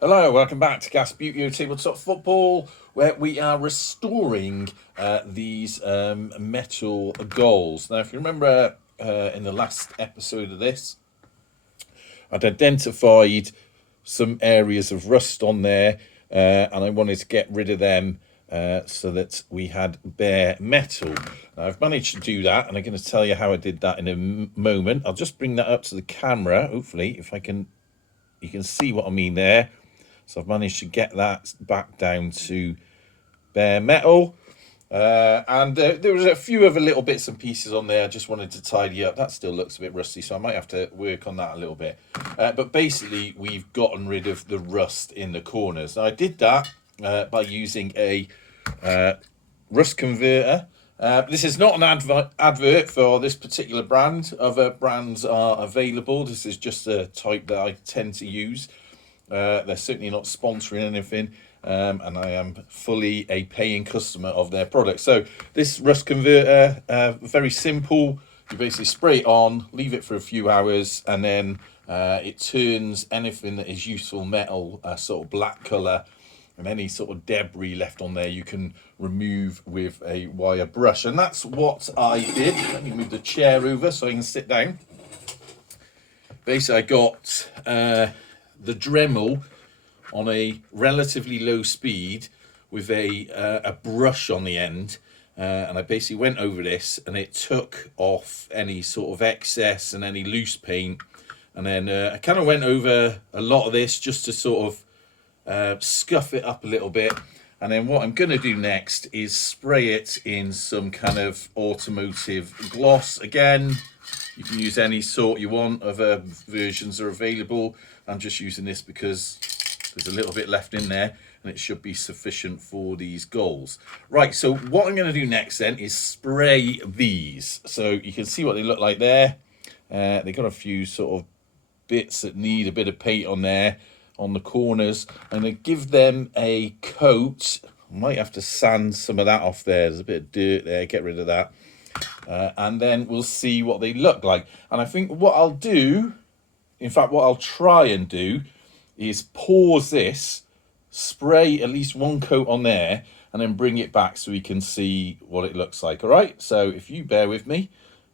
Hello, welcome back to Gasbbuteo Tabletop Football, where we are restoring these metal goals. Now, if you remember in the last episode of this, I'd identified some areas of rust on there, and I wanted to get rid of them so that we had bare metal. Now, I've managed to do that, and I'm going to tell you how I did that in a moment. I'll just bring that up to the camera, hopefully, if I can, you can see what I mean there. So I've managed to get that back down to bare metal. And there was a few other little bits and pieces on there I just wanted to tidy up. That still looks a bit rusty, so I might have to work on that a little bit. But basically, we've gotten rid of the rust in the corners. Now, I did that by using a rust converter. This is not an advert for this particular brand. Other brands are available. This is just a type that I tend to use. They're certainly not sponsoring anything, and I am fully a paying customer of their product. So this rust converter, very simple. You basically spray it on, leave it for a few hours, and then it turns anything that is useful metal a sort of black colour, and any sort of debris left on there you can remove with a wire brush. And that's what I did. Let me move the chair over so I can sit down. Basically, I got the Dremel on a relatively low speed with a brush on the end, and I basically went over this and it took off any sort of excess and any loose paint, and then I kind of went over a lot of this just to sort of scuff it up a little bit. And then what I'm going to do next is spray it in some kind of automotive gloss. Again, you can use any sort you want. Other versions are available. I'm just using this because there's a little bit left in there and it should be sufficient for these goals. Right, so what I'm going to do next then is spray these. So you can see what they look like there. They've got a few sort of bits that need a bit of paint on there, on the corners. I'm going to give them a coat. I might have to sand some of that off there. There's a bit of dirt there, get rid of that. And then we'll see what they look like. And I think what I'll do, in fact, what I'll try and do is pause this, spray at least one coat on there, and then bring it back so we can see what it looks like. All right, so if you bear with me,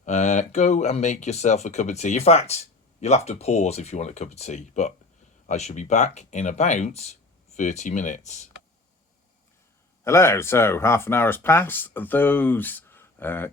go and make yourself a cup of tea. In fact, you'll have to pause if you want a cup of tea, but I should be back in about 30 minutes. Hello, so half an hour has passed. Those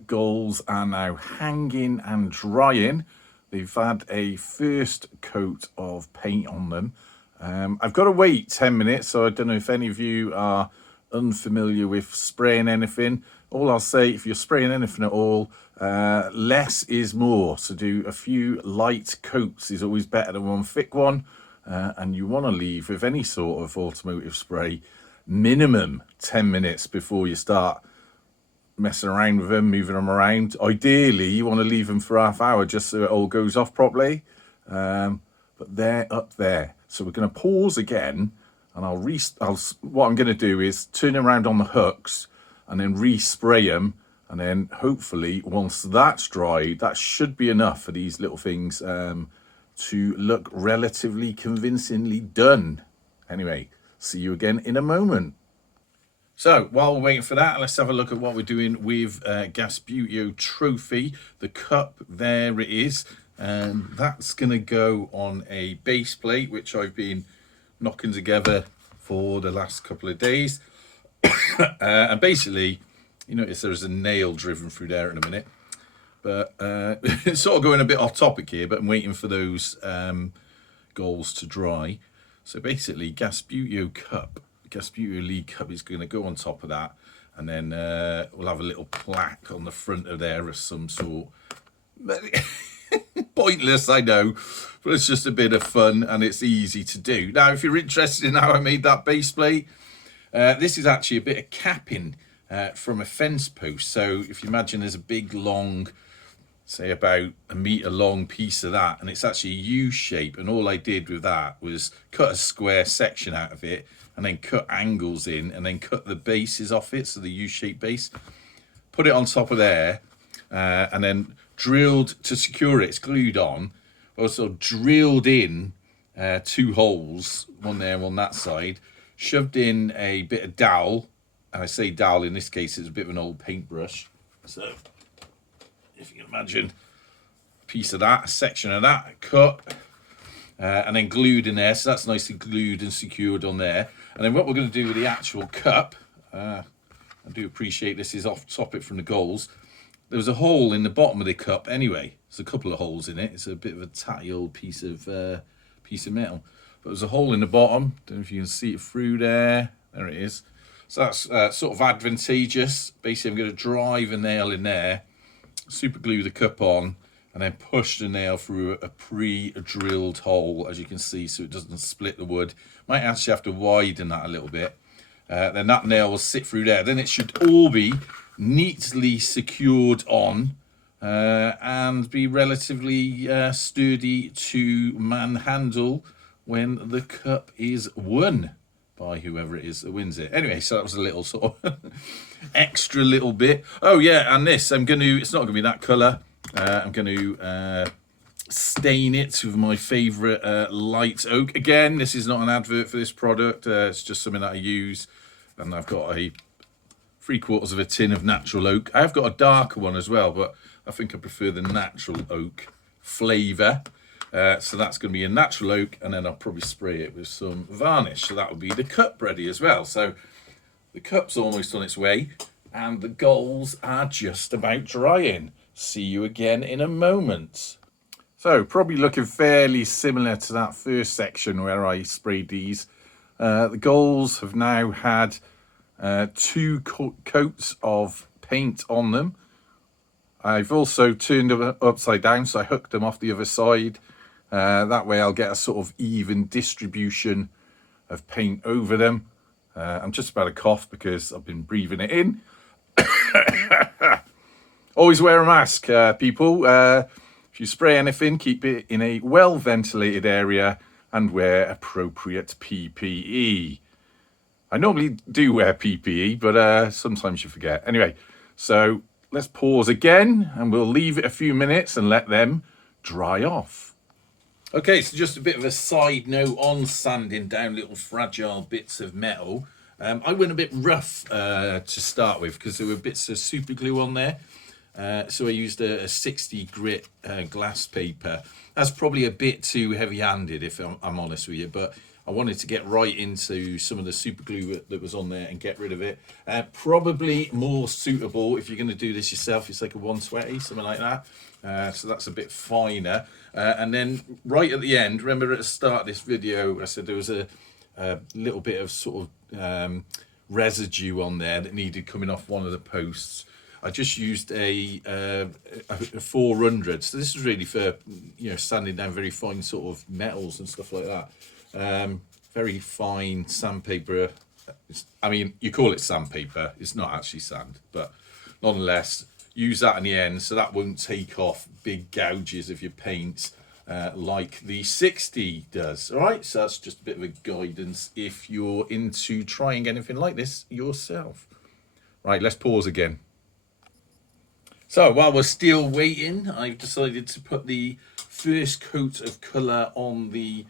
goals are now hanging and drying. They've had a first coat of paint on them. I've got to wait 10 minutes, so I don't know if any of you are unfamiliar with spraying anything. All I'll say, if you're spraying anything at all, less is more. So do a few light coats is always better than one thick one. And you want to leave with any sort of automotive spray minimum 10 minutes before you start messing around with them, moving them around. Ideally, you want to leave them for half hour just so it all goes off properly. But they're up there. So we're going to pause again, and what I'm going to do is turn around on the hooks and then respray them. And then hopefully once that's dried, that should be enough for these little things to look relatively convincingly done. Anyway, see you again in a moment. So while we're waiting for that, let's have a look at what we're doing with Gasbbuteo Trophy. The cup, there it is. And that's going to go on a base plate, which I've been knocking together for the last couple of days. And basically, you notice there's a nail driven through there in a minute. But it's sort of going a bit off topic here, but I'm waiting for those goals to dry. So basically, Gasbbuteo Cup, Gasbbuteo League Cup is going to go on top of that. And then we'll have a little plaque on the front of there of some sort. Pointless, I know, but it's just a bit of fun and it's easy to do. Now, if you're interested in how I made that base plate, this is actually a bit of capping from a fence post. So if you imagine there's a big long, say about a metre long piece of that, and it's actually a U shape, and all I did with that was cut a square section out of it and then cut angles in and then cut the bases off it, so the U-shaped base, put it on top of there, and then drilled to secure it. It's glued on, also drilled in 2 holes, one there and one that side, shoved in a bit of dowel, and I say dowel, in this case it's a bit of an old paintbrush, so if you can imagine a piece of that, a section of that, cut, and then glued in there, so that's nicely glued and secured on there. And then what we're going to do with the actual cup, I do appreciate this is off topic from the goals, there was a hole in the bottom of the cup anyway. There's a couple of holes in it. It's a bit of a tatty old piece of metal, but there's a hole in the bottom. Don't know if you can see it through there. There it is. So that's sort of advantageous. Basically, I'm going to drive a nail in there, super glue the cup on, and then push the nail through a pre-drilled hole, as you can see, so it doesn't split the wood. Might actually have to widen that a little bit. Then that nail will sit through there. Then it should all be neatly secured on and be relatively sturdy to manhandle when the cup is won by whoever it is that wins it. Anyway, so that was a little sort of extra little bit. Oh yeah, and this, it's not going to be that colour. I'm going to stain it with my favourite light oak. Again, this is not an advert for this product. It's just something that I use. And I've got a 3/4 of a tin of natural oak. I have got a darker one as well, but I think I prefer the natural oak flavour. So that's going to be a natural oak, and then I'll probably spray it with some varnish. So that will be the cup ready as well. So the cup's almost on its way, and the goals are just about drying. See you again in a moment. So probably looking fairly similar to that first section where I sprayed these. The goals have now had 2 coats of paint on them. I've also turned them upside down, so I hooked them off the other side. That way I'll get a sort of even distribution of paint over them. I'm just about to cough because I've been breathing it in. Always wear a mask, people. If you spray anything, keep it in a well-ventilated area and wear appropriate PPE. I normally do wear PPE, but sometimes you forget. Anyway, so let's pause again, and we'll leave it a few minutes and let them dry off. Okay, so just a bit of a side note on sanding down little fragile bits of metal. I went a bit rough to start with because there were bits of super glue on there. So I used a 60 grit glass paper. That's probably a bit too heavy-handed, if I'm honest with you, but I wanted to get right into some of the super glue that was on there and get rid of it. Probably more suitable if you're going to do this yourself. It's like a 120, something like that. So that's a bit finer. And then right at the end, remember at the start of this video, I said there was a little bit of sort of residue on there that needed coming off one of the posts. I just used a 400. So this is really for, sanding down very fine sort of metals and stuff like that. Very fine sandpaper. I mean, you call it sandpaper. It's not actually sand, but nonetheless, use that in the end so that won't take off big gouges of your paint like the 60 does. All right, so that's just a bit of a guidance if you're into trying anything like this yourself. Right, let's pause again. So while we're still waiting, I've decided to put the first coat of colour on the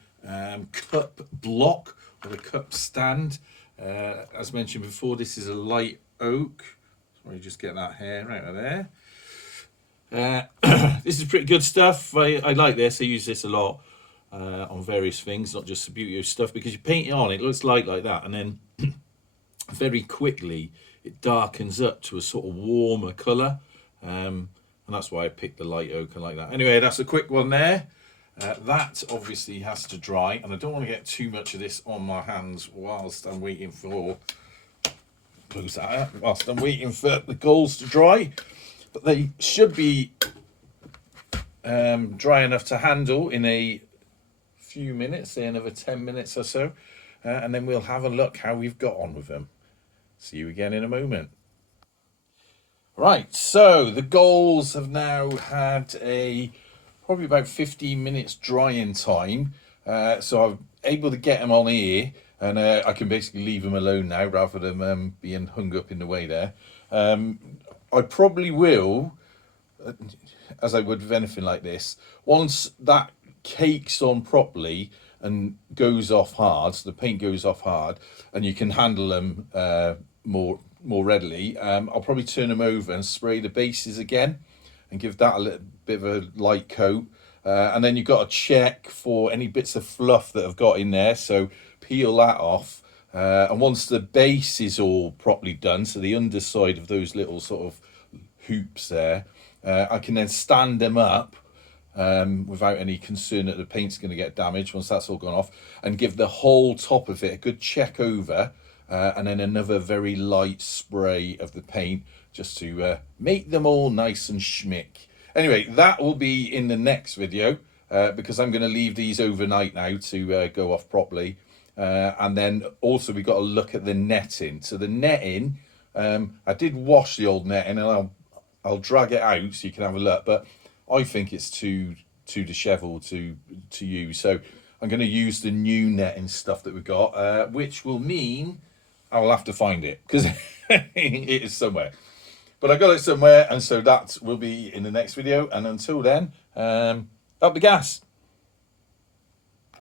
cup block or the cup stand. As mentioned before, this is a light oak. Sorry, just get that hair out of there. This is pretty good stuff. I like this. I use this a lot on various things, not just Gasbbuteo stuff, because you paint it on, it looks like that, and then very quickly it darkens up to a sort of warmer colour. And that's why I picked the light oak and like that. Anyway, that's a quick one there. That obviously has to dry, and I don't want to get too much of this on my hands whilst I'm waiting for the goals to dry. But they should be dry enough to handle in a few minutes, say another 10 minutes or so, and then we'll have a look how we've got on with them. See you again in a moment. Right, so the goals have now had probably about 15 minutes drying time. So I'm able to get them on here, and I can basically leave them alone now rather than being hung up in the way there. I probably will, as I would with anything like this, once that cake's on properly, and goes off hard, so the paint goes off hard, and you can handle them more readily, I'll probably turn them over and spray the bases again and give that a little bit of a light coat. And then you've got to check for any bits of fluff that have got in there, so peel that off. And once the base is all properly done, so the underside of those little sort of hoops there, I can then stand them up without any concern that the paint's going to get damaged once that's all gone off, and give the whole top of it a good check over, and then another very light spray of the paint just to make them all nice and schmick. Anyway, that will be in the next video, because I'm going to leave these overnight now to go off properly. And then also we've got to look at the netting. So the netting, I did wash the old netting, and I'll drag it out so you can have a look, but I think it's too dishevelled to use. So I'm going to use the new netting stuff that we've got, which will mean I will have to find it, because it is somewhere. But I got it somewhere, and so that will be in the next video. And until then, up the gas.